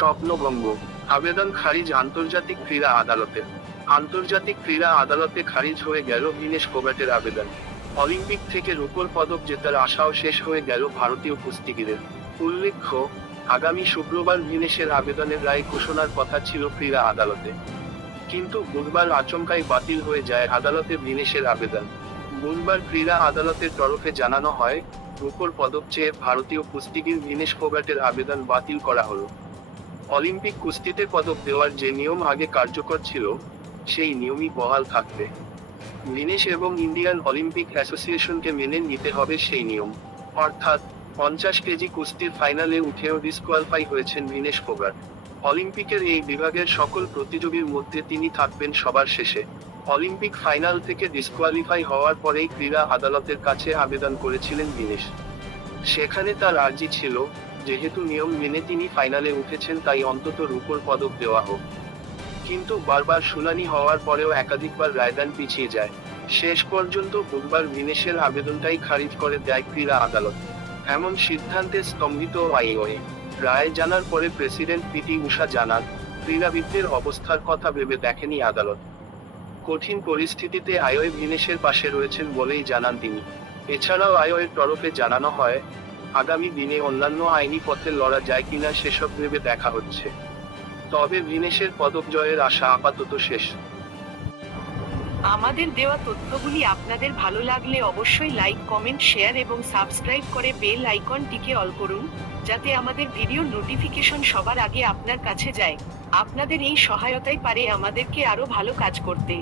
স্বপ্নভঙ্গ আবেদন খারিজ আন্তর্জাতিক ক্রীড়া আদালতে। আন্তর্জাতিক ক্রীড়া আদালতে খারিজ হয়ে গেল ভিনেশ ফোগাটের আবেদন। অলিম্পিক থেকে রূপোর পদক জেতার আশাও শেষ হয়ে গেল ভারতীয় কুস্তিগিরের। উল্লেখ্য, আগামী শুক্রবার ভিনেশের আবেদনের রায় ঘোষণার কথা ছিল ক্রীড়া আদালতে, কিন্তু বুধবার আচমকাই বাতিল হয়ে যায় আদালতে ভিনেশের আবেদন। বুধবার ক্রীড়া আদালতের তরফে জানানো হয়, রূপোর পদক চেয়ে ভারতীয় কুস্তিগির ভিনেশ ফোগাটের আবেদন বাতিল করা হলো। অলিম্পিক কুস্তিতে পদক দেওয়ার যে নিয়ম আগে কার্যকর ছিল, সেই নিয়মই বহাল থাকবে। ভিনেশ এবং ইন্ডিয়ান অলিম্পিক অ্যাসোসিয়েশনকে মেনে নিতে হবে সেই নিয়ম। অর্থাৎ 50 কেজি কুস্তির ফাইনালে উঠেও ডিসকোয়ালিফাই হয়েছেন ভিনেশ ফোগাট। অলিম্পিকের এই বিভাগের সকল প্রতিযোগীর মধ্যে তিনি থাকবেন সবার শেষে। অলিম্পিক ফাইনাল থেকে ডিসকোয়ালিফাই হওয়ার পরেই ক্রীড়া আদালতের কাছে আবেদন করেছিলেন ভিনেশ। সেখানে তার আর্জি ছিল, যেহেতু নিয়ম মেনে তিনি ফাইনালে উঠেছেন তাই অন্তত রূপোর পদক দেওয়া হোক। কিন্তু বারবার শুনানি হওয়ার পরেও একাধিকবার রায়দান পিছিয়ে যায়। শেষ পর্যন্ত বুধবার ভিনেশের আবেদনটাই খারিজ করে দেয় ক্রীড়া আদালত। এমন সিদ্ধান্তে স্তম্ভিত আইওএ। রায় জানার পরে প্রেসিডেন্ট পিটি উষা জানান, ক্রীড়াবিদদের অবস্থার কথা ভেবে দেখেনি আদালত। কঠিন পরিস্থিতিতে আইওএ ভিনেশের পাশে রয়েছেন বলেই জানান তিনি। এছাড়াও আইওএর তরফে জানানো হয়, আগামী দিনে অন্যান্য আইনি পথে লড়া যায় কিনা সেসব ভেবে দেখা হচ্ছে। তবে ভিনেশের পদক জয়ের আশা আপাতত শেষ। আমাদের দেওয়া তথ্যগুলি আপনাদের ভালো লাগলে অবশ্যই লাইক, কমেন্ট, শেয়ার এবং সাবস্ক্রাইব করে বেল আইকনটিকে অল করুন, যাতে আমাদের ভিডিওর নোটিফিকেশন সবার আগে আপনার কাছে যায়। আপনাদের এই সহায়তাই পারে আমাদেরকে আরো ভালো কাজ করতে।